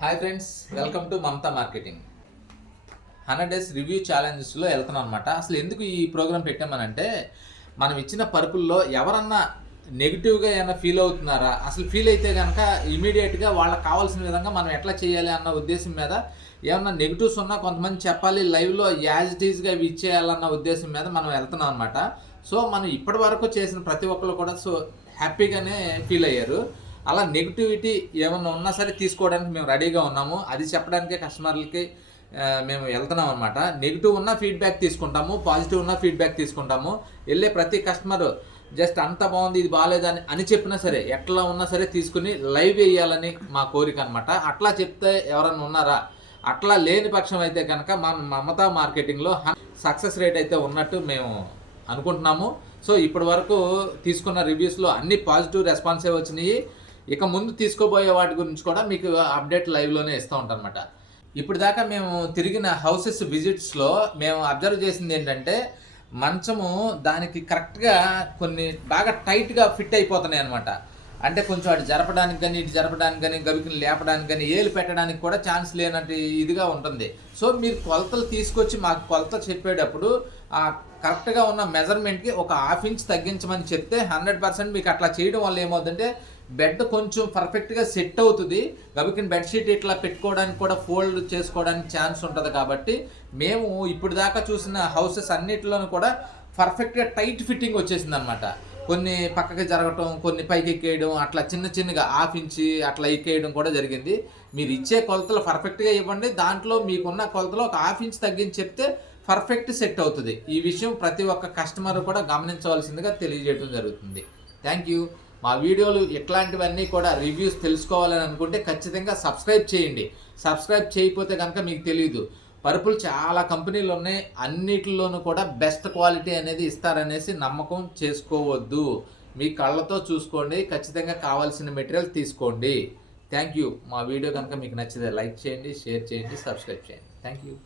Hi friends welcome to Mamata marketing. Hundred days review ఛాలెంజెస్లో వెళ్తున్నాం అనమాట అసలు ఎందుకు ఈ ప్రోగ్రామ్ పెట్టామనంటే మనం ఇచ్చిన పరుపుల్లో ఎవరన్నా నెగిటివ్గా ఏమైనా ఫీల్ అవుతున్నారా? అసలు ఫీల్ అయితే కనుక ఇమీడియట్గా వాళ్ళకి కావాల్సిన విధంగా మనం ఎట్లా చేయాలి అన్న ఉద్దేశం మీద ఏమన్నా నెగిటివ్స్ ఉన్నా కొంతమంది చెప్పాలి లైవ్లో యాజ్ ఇట్ ఈస్గా ఇవి ఇచ్చేయాలన్న ఉద్దేశం మీద మనం వెళ్తున్నాం అనమాట సో మనం ఇప్పటి వరకు చేసిన ప్రతి ఒక్కరు కూడా సో హ్యాపీగానే ఫీల్ అయ్యారు. అలా నెగిటివిటీ ఏమన్నా ఉన్నా సరే తీసుకోవడానికి మేము రెడీగా ఉన్నాము. అది చెప్పడానికే కస్టమర్లకి మేము వెళ్తున్నాం అనమాట నెగిటివ్ ఉన్న ఫీడ్బ్యాక్ తీసుకుంటాము పాజిటివ్ ఉన్న ఫీడ్బ్యాక్ తీసుకుంటాము. వెళ్ళే ప్రతి కస్టమర్ జస్ట్ అంత బాగుంది ఇది బాగాలేదని అని చెప్పినా సరే ఎట్లా ఉన్నా సరే తీసుకుని లైవ్ వేయాలని మా కోరిక అనమాట అట్లా చెప్తే ఎవరన్నా ఉన్నారా? అట్లా లేని పక్షం అయితే కనుక మా మమతా మార్కెటింగ్లో సక్సెస్ రేట్ అయితే ఉన్నట్టు మేము అనుకుంటున్నాము. సో ఇప్పటి వరకు తీసుకున్న రివ్యూస్లో అన్ని పాజిటివ్ రెస్పాన్సే వచ్చినాయి. ఇక ముందు తీసుకోబోయే వాటి గురించి కూడా మీకు అప్డేట్ లైవ్లోనే ఇస్తూ ఉంటాను అనమాట ఇప్పుడు దాకా మేము తిరిగిన హౌసెస్ విజిట్స్లో మేము అబ్జర్వ్ చేసింది ఏంటంటే మంచము దానికి కరెక్ట్గా కొన్ని బాగా టైట్గా ఫిట్ అయిపోతున్నాయి అనమాట అంటే కొంచెం అటు జరపడానికి కానీ ఇటు జరపడానికి కానీ గవికిని లేపడానికి కానీ ఏలు పెట్టడానికి కూడా ఛాన్స్ లేనట్టు ఇదిగా ఉంటుంది. సో మీరు కొలతలు తీసుకొచ్చి మాకు కొలత చెప్పేటప్పుడు ఆ కరెక్ట్గా ఉన్న మెజర్మెంట్కి ఒక హాఫ్ ఇంచ్ తగ్గించమని చెప్తే హండ్రెడ్ పర్సెంట్ మీకు అట్లా చేయడం వల్ల ఏమవుతుందంటే బెడ్ కొంచెం పర్ఫెక్ట్గా సెట్ అవుతుంది. గబికిన బెడ్షీట్ ఇట్లా పెట్టుకోవడానికి కూడా ఫోల్డ్ చేసుకోవడానికి ఛాన్స్ ఉంటుంది కాబట్టి మేము ఇప్పుడు దాకా చూసిన హౌసెస్ అన్నిటిలోనూ కూడా పర్ఫెక్ట్గా టైట్ ఫిట్టింగ్ వచ్చేసింది అనమాట కొన్ని పక్కకి జరగటం కొన్ని పైకి ఎక్కేయడం అట్లా చిన్న చిన్నగా హాఫ్ ఇంచి అట్లా ఎక్కేయడం కూడా జరిగింది. మీరు ఇచ్చే కొలతలు పర్ఫెక్ట్గా ఇవ్వండి. దాంట్లో మీకున్న కొలతలో ఒక హాఫ్ ఇంచ్ తగ్గించి చెప్తే పర్ఫెక్ట్ సెట్ అవుతుంది. ఈ విషయం ప్రతి ఒక్క కస్టమర్ కూడా గమనించవలసిందిగా తెలియజేయడం జరుగుతుంది. థ్యాంక్ యూ మా వీడియోలు ఇట్లాంటివన్నీ కూడా రివ్యూస్ తెలుసుకోవాలని అనుకుంటే ఖచ్చితంగా సబ్స్క్రైబ్ చేయండి. సబ్స్క్రైబ్ చేయకపోతే కనుక మీకు తెలియదు పరుపులు చాలా కంపెనీలు ఉన్నాయి. అన్నిటిలోనూ కూడా బెస్ట్ క్వాలిటీ అనేది ఇస్తారనేసి నమ్మకం చేసుకోవద్దు. మీ కళ్ళతో చూసుకోండి. ఖచ్చితంగా కావాల్సిన మెటీరియల్ తీసుకోండి. థ్యాంక్ యూ మా వీడియో కనుక మీకు నచ్చితే లైక్ చేయండి షేర్ చేయండి సబ్స్క్రైబ్ చేయండి. Thank you